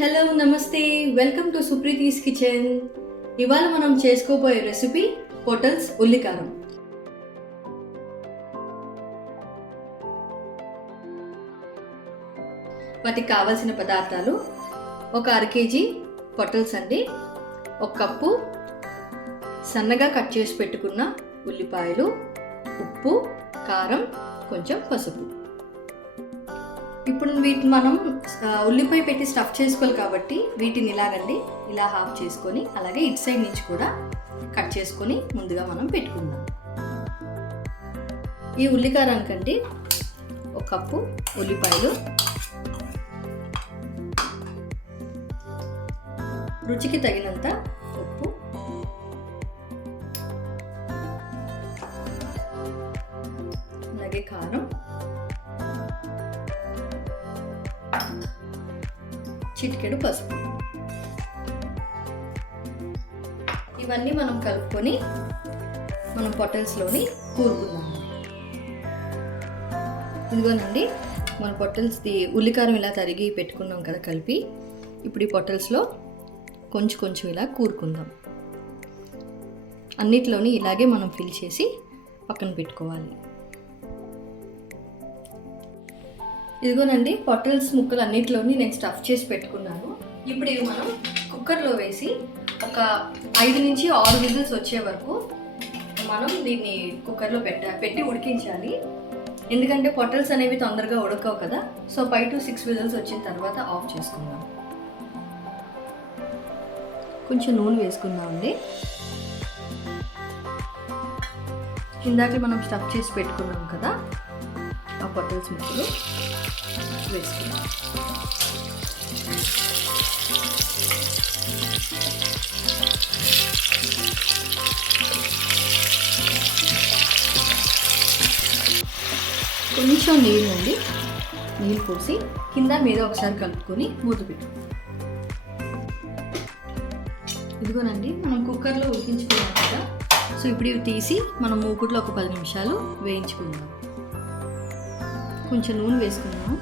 Hello నమస్తే, welcome to సుప్రీతీస్ kitchen. ఇవాళ మనం చేసుకోబోయే రెసిపీ పొటల్స్ ఉల్లికారం. వాటికి కావాల్సిన పదార్థాలు: ఒక అర కేజీ పొటల్స్ అండి, ఒక కప్పు సన్నగా కట్ చేసి పెట్టుకున్న ఉల్లిపాయలు, ఉప్పు, కారం, కొంచెం పసుపు. ఇప్పుడు వీటిని మనం ఉల్లిపాయ పెట్టి స్టఫ్ చేసుకోవాలి కాబట్టి వీటిని ఇలాగండి ఇలా హాఫ్ చేసుకొని, అలాగే ఇటు సైడ్ నుంచి కూడా కట్ చేసుకొని ముందుగా మనం పెట్టుకుందాం. ఈ ఉల్లికారానికండి ఒక కప్పు ఉల్లిపాయలు, రుచికి తగినంత ఉప్పు, అలాగే కారం, చిటికెడు పసుపు. ఇవన్నీ మనం కలుపుకొని మనం పొటల్స్లోని కూరుకుందాం. ఇదిగోనండి మన పొటల్స్ది ఉల్లికారం ఇలా తరిగి పెట్టుకున్నాం కదా కలిపి. ఇప్పుడు ఈ పొటల్స్లో కొంచెం కొంచెం ఇలా కూరుకుందాం. అన్నిట్లోని ఇలాగే మనం ఫిల్ చేసి పక్కన పెట్టుకోవాలి. ఇదిగోనండి పొటల్స్ ముక్కలు అన్నిటిలోని నేను స్టఫ్ చేసి పెట్టుకున్నాను. ఇప్పుడు ఇవి మనం కుక్కర్లో వేసి ఒక 5 నుంచి 6 విజిల్స్ వచ్చే వరకు మనం దీన్ని కుక్కర్లో పెట్టి ఉడికించాలి. ఎందుకంటే పొటల్స్ అనేవి తొందరగా ఉడకవు కదా. సో 5 to 6 విజిల్స్ వచ్చిన తర్వాత ఆఫ్ చేసుకుందాం. కొంచెం నూనె వేసుకుందామండి. ఇందాక మనం స్టఫ్ చేసి పెట్టుకున్నాం కదా ఆ పొటల్స్ ముక్కలు వేసుకుందాం. కొంచెం నీళ్ళు పోసి కింద మీద ఒకసారి కలుపుకొని మూత పెట్టు. ఇదిగోనండి మనం కుక్కర్లో ఉడికించుకున్నాం కదా. సో ఇప్పుడు ఇవి తీసి మనం మూకుట్లో ఒక 10 నిమిషాలు వేయించుకుందాం. కొంచెం నూనె వేసుకుందాం.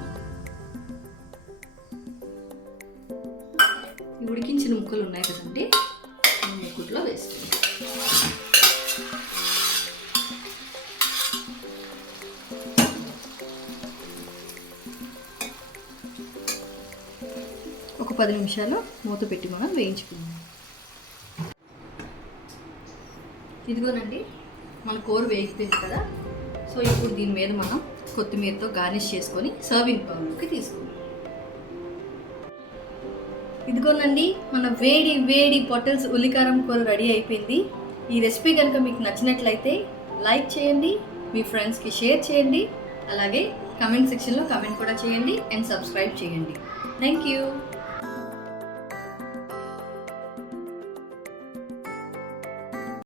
ఉడికించిన ముక్కలు ఉన్నాయి కదండి, మూకుట్లో వేసుకుందాం. ఒక 10 నిమిషాలు మూత పెట్టి మనం వేయించుకుందాం. ఇదిగోనండి మన కూర వేగిపోయింది కదా. సో ఇప్పుడు దీని మీద మనం కొత్తిమీరతో గార్నిష్ చేసుకొని సర్వింగ్ బౌల్లోకి తీసుకుందాం. ఇదిగోనండి మన వేడి వేడి పొటల్స్ ఉల్లికారం కూర రెడీ అయిపోయింది. ఈ రెసిపీ కనుక మీకు నచ్చినట్లయితే లైక్ చేయండి, మీ ఫ్రెండ్స్కి షేర్ చేయండి, అలాగే కమెంట్ సెక్షన్లో కమెంట్ కూడా చేయండి అండ్ సబ్స్క్రైబ్ చేయండి. Thank you.